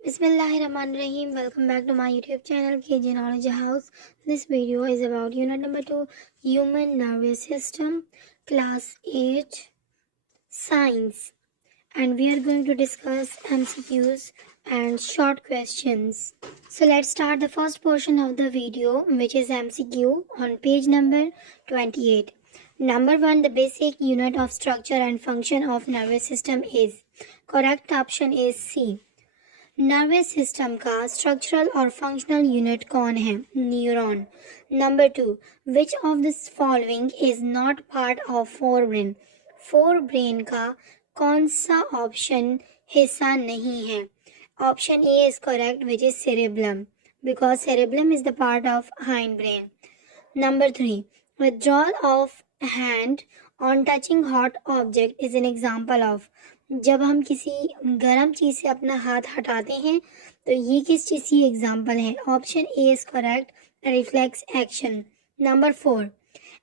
Bismillahirrahmanirrahim. Welcome back to my YouTube channel KJ Knowledge House. This video is about unit number 2, Human Nervous System, Class 8, Science. And we are going to discuss MCQs and short questions. So let's start the first portion of the video, which is MCQ on page number 28. Number 1, the basic unit of structure and function of nervous system is. Correct option is C. Nervous system का structural और functional unit कौन है? Neuron. Number 2, which of this following is not part of fore brain? Fore brain का कौन सा option हिस्सा नहीं है? Option A is correct, which is cerebellum, because cerebellum is the part of hind brain. Number 3, withdrawal of hand on touching hot object is an example of. जब हम किसी गर्म चीज़ से अपना हाथ हटाते हैं तो ये किस चीज़ की एग्जाम्पल है? Option A is correct, reflex action. Number 4,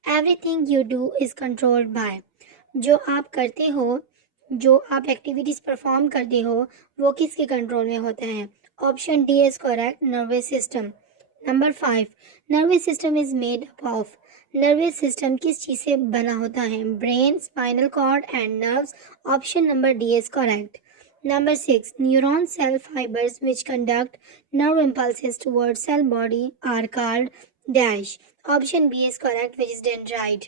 everything you do is controlled by. जो आप करते हो, जो आप एक्टिविटीज़ परफॉर्म करते हो, वो किसके कंट्रोल में होता है? Option D is correct, nervous system. Number 5, nervous system is made up of. नर्वस सिस्टम किस चीज़ से बना होता है? Brain, spinal cord and nerves. Option number D is correct. Number 6, neuron cell fibres which conduct nerve impulses toward cell body are called dash. Option B is correct, which is dendrite.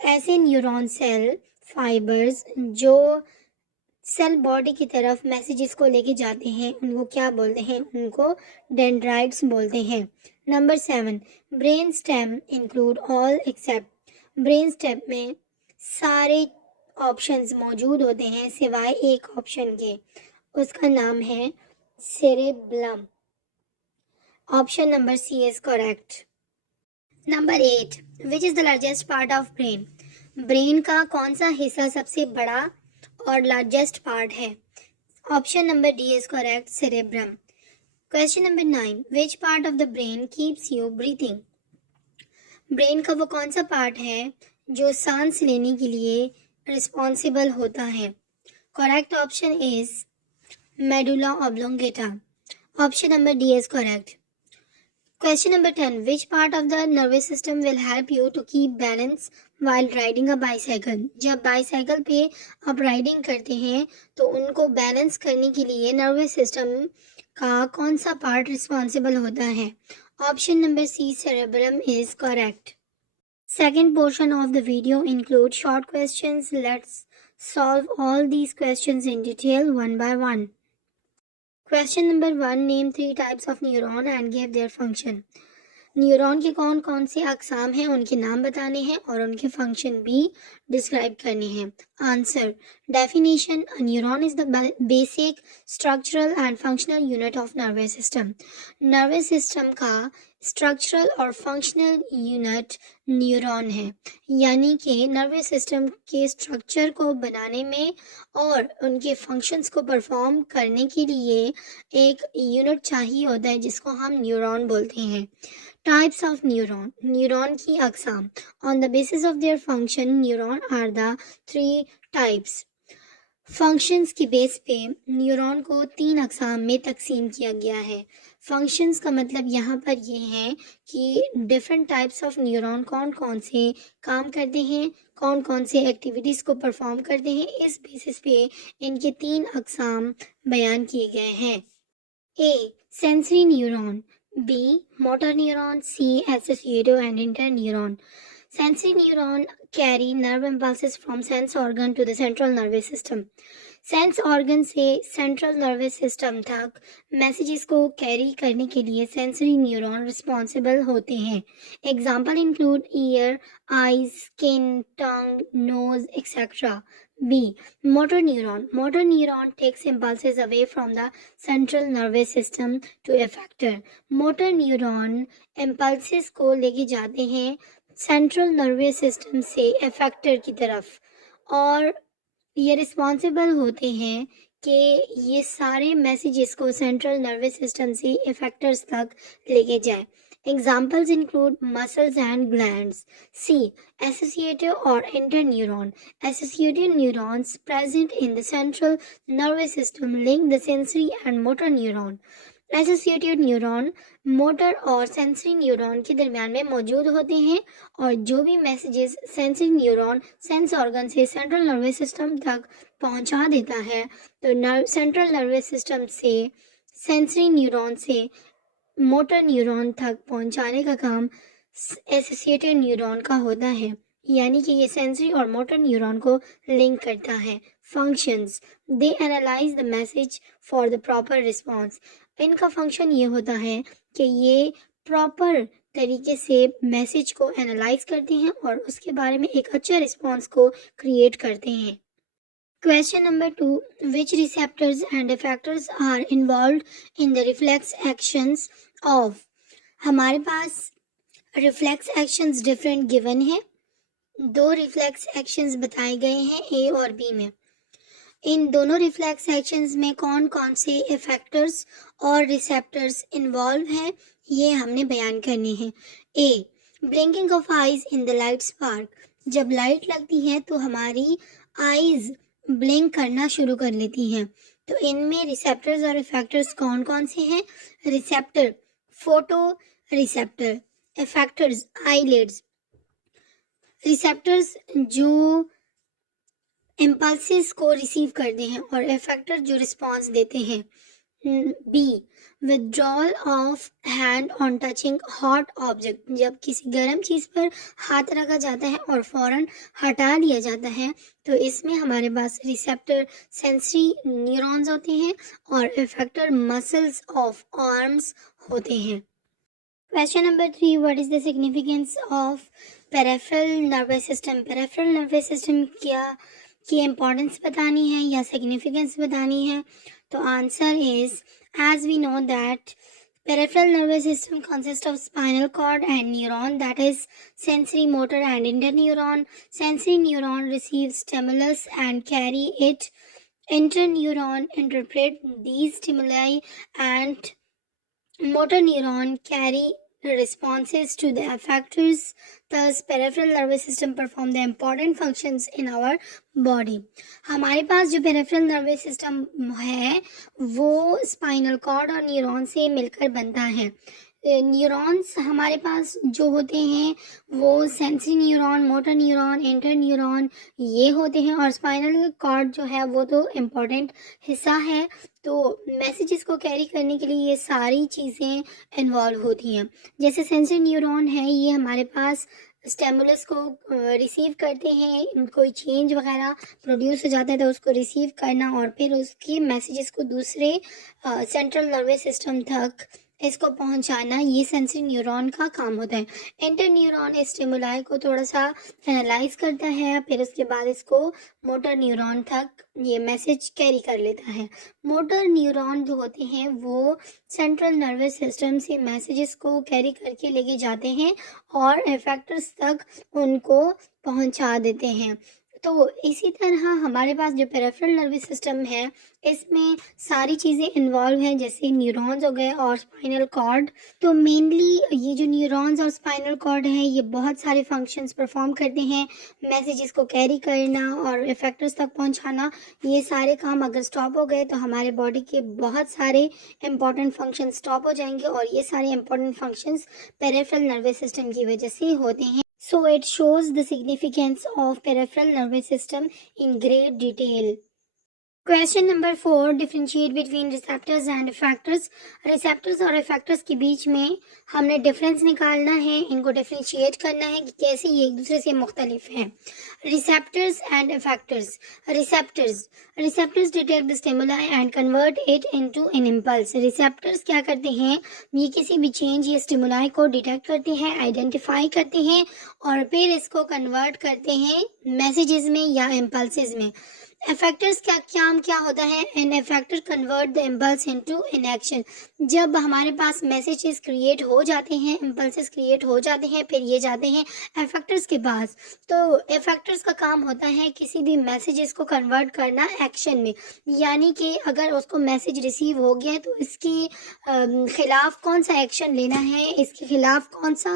ऐसे neuron cell fibres जो cell body की तरफ messages को लेके जाते हैं, उनको क्या बोलते हैं? उनको डेंड्राइट्स बोलते हैं. Number 7, brain stem include all except. Brain stem में सारे ऑप्शंस मौजूद होते हैं सिवाय एक ऑप्शन के, उसका नाम है cerebellum. Option number C is correct. Number 8, which is the largest part of brain. Brain का कौन सा हिस्सा सबसे बड़ा और लार्जेस्ट पार्ट है? Option number D is correct, cerebrum. Question number 9, which part of the brain keeps you breathing. Brain का वो कौन सा पार्ट है जो सांस लेने के लिए रिस्पॉन्सिबल होता है? Correct option is medulla oblongata. Option number D is correct. Question number 10, which part of the nervous system will help you to keep balance while riding a bicycle? जब बाईसाइकिल पे आप राइडिंग करते हैं तो उनको balance करने के लिए नर्वस सिस्टम का कौन सा पार्ट रिस्पॉन्सिबल होता है? Option number C, cerebrum is correct. Second portion of the video includes short questions. Let's solve all these questions in detail one by one. Question number 1, name 3 types of neuron and give their function. Neuron के कौन कौन से अकसाम हैं, उनके नाम बताने हैं और उनके फंक्शन भी डिस्क्राइब करने हैं. Answer. Definition, a neuron is the basic structural and functional unit of नर्वस सिस्टम. नर्वस सिस्टम का स्ट्रक्चरल और फंक्शनल यूनिट न्यूरॉन है. यानी कि नर्वस सिस्टम के स्ट्रक्चर को बनाने में और उनके फंक्शंस को परफॉर्म करने के लिए एक यूनिट चाहिए होता है जिसको हम न्यूरॉन बोलते हैं. Types of neuron. न्यूरॉन की अकसाम. On the basis of their function neuron are the 3 types. Functions की बेस पे न्यूरॉन को 3 अकसाम में तकसीम किया गया है. फंक्शंस का मतलब यहाँ पर ये है कि डिफरेंट टाइप्स ऑफ न्यूरॉन कौन कौन से काम करते हैं, कौन कौन से एक्टिविटीज़ को परफॉर्म करते हैं. इस बेसिस पे इनके 3 अकसाम बयान किए गए हैं. A, sensory neuron. B, motor neuron. C, associative and interneuron. Sensory neuron carry nerve impulses from sense organ to the central nervous system. Sense organ से सेंट्रल नर्वस सिस्टम तक मैसेजेस को कैरी करने के लिए सेंसरी न्यूरॉन रिस्पॉन्सिबल होते हैं. Example include ear, eyes, skin, tongue, nose, etcetera. B, motor neuron. Motor neuron takes impulses away from the central nervous system to effector. Motor neuron impulses को लेके जाते हैं सेंट्रल नर्वस सिस्टम से effector की तरफ और ये रिस्पॉन्सिबल होते हैं कि ये सारे मैसेजेस को सेंट्रल नर्वस सिस्टम से इफेक्टर्स तक लेके जाए. Examples include muscles and glands. C. Associative or interneuron. Associative neurons present in the central nervous system link the sensory and motor neuron. Associated neuron motor और sensory neuron के दरमियान में मौजूद होते हैं और जो भी messages sensory neuron sense organ से सेंट्रल नर्वस सिस्टम तक पहुंचा देता है, तो सेंट्रल नर्वस सिस्टम से सेंसरी न्यूरॉन से मोटर न्यूरॉन तक पहुंचाने का काम एसोसिएटेड न्यूरॉन का होता है, यानी कि ये सेंसरी और मोटर न्यूरॉन को लिंक करता है। Functions, they analyse the message for the proper response. इनका फंक्शन ये होता है कि ये प्रॉपर तरीके से मैसेज को एनालाइज करते हैं और उसके बारे में एक अच्छा रिस्पॉन्स को क्रिएट करते हैं। Question number 2. Which receptors and effectors are involved in the reflex actions of? हमारे पास रिफ्लेक्स एक्शंस डिफरेंट गिवन है। 2 रिफ्लेक्स एक्शंस बताए गए हैं ए और बी में। इन दोनों रिफ्लेक्स एक्शंस में कौन कौन से इफेक्टर्स और रिसेप्टर्स इन्वॉल्व हैं, ये हमने बयान करने हैं। A. Blinking of eyes in the light spark. जब लाइट लगती है तो हमारी आइज ब्लिंक करना शुरू कर लेती हैं। तो इनमें रिसेप्टर्स और इफेक्टर्स कौन कौन से हैं? Receptor photo receptor, effectors eyelids. Receptors जो इम्पल्सेस को रिसीव करते हैं और इफेक्टर जो रिस्पॉन्स देते हैं। B. Withdrawal of hand on touching hot object. जब किसी गर्म चीज़ पर हाथ रखा जाता है और फौरन हटा दिया जाता है तो इसमें हमारे पास रिसेप्टर सेंसरी न्यूरॉन्स होते हैं और इफेक्टर मसल्स ऑफ आर्म्स होते हैं। Question number 3. What is the significance of peripheral nervous system? Peripheral nervous system क्या की इम्पोर्टेंस बतानी है या सिग्निफिकेंस बतानी है? तो answer is, as we know that peripheral nervous system consists of spinal cord and neuron, that is sensory motor and interneuron. Sensory neuron receives stimulus and carry it. Interneuron interpret these stimuli and motor neuron carry responses to the effectors. Thus peripheral nervous system perform the important functions in our body. हमारे पास जो peripheral nervous system है वो spinal cord और neuron से मिलकर बनता है। Neurons हमारे पास जो होते हैं वो sensory neuron, motor neuron, inter neuron ये होते हैं और स्पाइनल कॉर्ड जो है वो तो इम्पॉर्टेंट हिस्सा है। तो मैसेजेस को कैरी करने के लिए ये सारी चीज़ें इन्वॉल्व होती हैं। जैसे सेंसरी न्यूरॉन है, ये हमारे पास स्टिमुलस को रिसीव करते हैं, कोई चेंज वगैरह प्रोड्यूस हो जाता है तो उसको रिसीव करना और फिर उसके मैसेजेस को दूसरे सेंट्रल नर्वस सिस्टम तक इसको पहुंचाना, ये सेंसरी न्यूरॉन का काम होता है। इंटर न्यूरॉन इस स्टिमुलाई को थोड़ा सा एनालाइज करता है, फिर उसके बाद इसको मोटर न्यूरॉन तक ये मैसेज कैरी कर लेता है। मोटर न्यूरॉन जो होते हैं वो सेंट्रल नर्वस सिस्टम से मैसेजेस को कैरी करके लेके जाते हैं और इफेक्टर्स तक उनको पहुंचा देते हैं। तो इसी तरह हमारे पास जो पेरिफेरल नर्वस सिस्टम है इसमें सारी चीज़ें इन्वॉल्व हैं, जैसे न्यूरॉन्स हो गए और स्पाइनल कॉर्ड। तो मेनली ये जो न्यूरॉन्स और स्पाइनल कॉर्ड है ये बहुत सारे फंक्शंस परफॉर्म करते हैं, मैसेजेस को कैरी करना और इफेक्टर्स तक पहुंचाना। ये सारे काम अगर स्टॉप हो गए तो हमारे बॉडी के बहुत सारे इंपॉर्टेंट फंक्शंस स्टॉप हो जाएंगे और ये सारे important functions peripheral nervous system की वजह से होते हैं। So it shows the significance of peripheral nervous system in great detail. Question number 4. Differentiate between receptors and effectors. Receptors और effectors के बीच में हमने डिफरेंस निकालना है, इनको डिफरेंशिएट करना है कि कैसे ये एक दूसरे से मुख्तलिफ हैं। Receptors and effectors. Receptors detect the stimuli and convert it into an impulse. Receptors क्या करते हैं? ये किसी भी चेंज या स्टिमुलाई को डिटेक्ट करते हैं, आइडेंटिफाई करते हैं और फिर इसको कन्वर्ट करते हैं मैसेजेस में या इम्पल्सेस में। इफेक्टर्स का काम क्या होता है? An effector convert the impulse into an action. जब हमारे पास मैसेजेस क्रिएट हो जाते हैं, इम्पल्सेस क्रिएट हो जाते हैं, फिर ये जाते हैं इफेक्टर्स के पास। तो इफेक्टर्स का काम होता है किसी भी मैसेजेस को कन्वर्ट करना एक्शन में, यानी कि अगर उसको मैसेज रिसीव हो गया है तो इसके खिलाफ कौन सा एक्शन लेना है, इसके खिलाफ कौन सा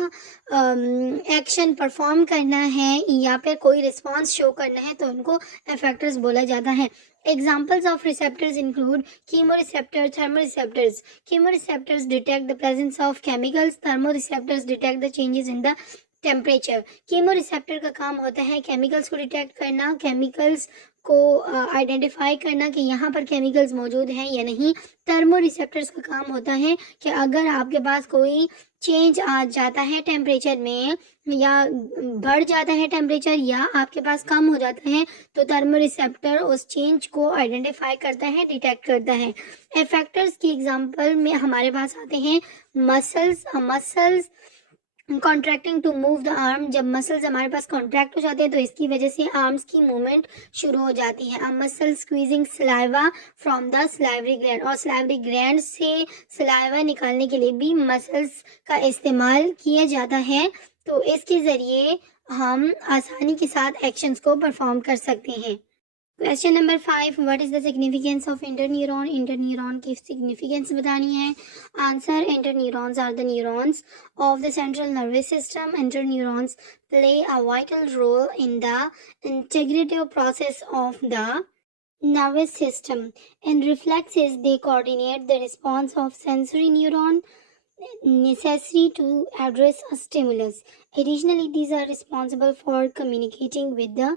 एक्शन परफॉर्म करना है या फिर कोई रिस्पॉन्स शो करना है, तो उनको इफेक्टर्स बोला जाता है। Examples of receptors include chemoreceptors, thermoreceptors. Chemoreceptors detect the presence of chemicals, thermoreceptors detect the changes in the temperature. Chemoreceptor का काम होता है केमिकल्स को डिटेक्ट करना, केमिकल्स को आइडेंटिफाई करना कि यहाँ पर केमिकल्स मौजूद हैं या नहीं। थर्मोरिसेप्टर्स का काम होता है कि अगर आपके पास कोई चेंज आ जाता है टेम्परेचर में, या बढ़ जाता है टेम्परेचर, या आपके पास कम हो जाता है, तो थर्मोरिसेप्टर उस चेंज को आइडेंटिफाई करता है, डिटेक्ट करता है। इफेक्टर्स की एग्जांपल में हमारे पास आते हैं muscles contracting to move the arm. जब मसल्स हमारे पास कॉन्ट्रैक्ट हो जाते हैं तो इसकी वजह से आर्म्स की मूवमेंट शुरू हो जाती है। Muscle squeezing saliva from the salivary gland, और सलाइवरी ग्लैंड से सलाइवा निकालने के लिए भी मसल्स का इस्तेमाल किया जाता है। तो इसके ज़रिए हम आसानी के साथ एक्शंस को परफॉर्म कर सकते हैं। Question number 5, what is the significance of interneuron? Interneuron की सिग्निफिकेंस बतानी है। Answer, interneurons are the neurons of the central nervous system. Interneurons play a vital role in the integrative process of the nervous system. In reflexes, they coordinate the response of sensory neuron necessary to address a stimulus. Additionally, these are responsible for communicating with the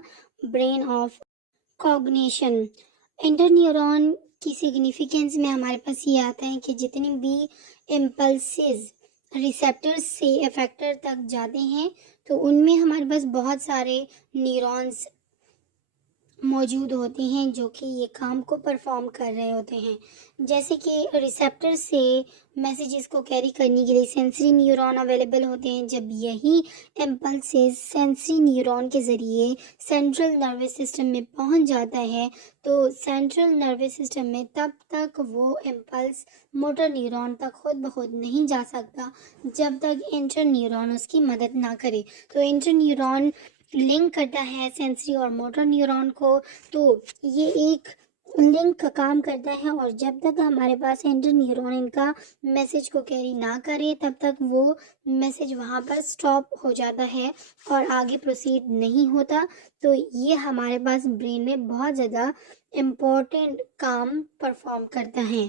brain of cognition. Interneuron की significance में हमारे पास ये आता है कि जितनी भी impulses receptors से इफेक्टर तक जाते हैं तो उनमें हमारे पास बहुत सारे न्यूरॉन्स मौजूद होते हैं जो कि ये काम को परफॉर्म कर रहे होते हैं। जैसे कि रिसेप्टर से मैसेजेस को कैरी करने के लिए सेंसरी न्यूरॉन अवेलेबल होते हैं। जब यही इम्पल्सेस सेंसरी न्यूरॉन के ज़रिए सेंट्रल नर्वस सिस्टम में पहुंच जाता है तो सेंट्रल नर्वस सिस्टम में तब तक वो इम्पल्स मोटर न्यूरॉन तक खुद ब खुद नहीं जा सकता जब तक इंटर न्यूरॉन उसकी मदद ना करे। तो इंटर न्यूरॉन लिंक करता है सेंसरी और मोटर न्यूरॉन को, तो ये एक लिंक का काम करता है। और जब तक हमारे पास इंटर न्यूरॉन इनका मैसेज को कैरी ना करे तब तक वो मैसेज वहाँ पर स्टॉप हो जाता है और आगे प्रोसीड नहीं होता। तो ये हमारे पास ब्रेन में बहुत ज़्यादा इम्पोर्टेंट काम परफॉर्म करता है।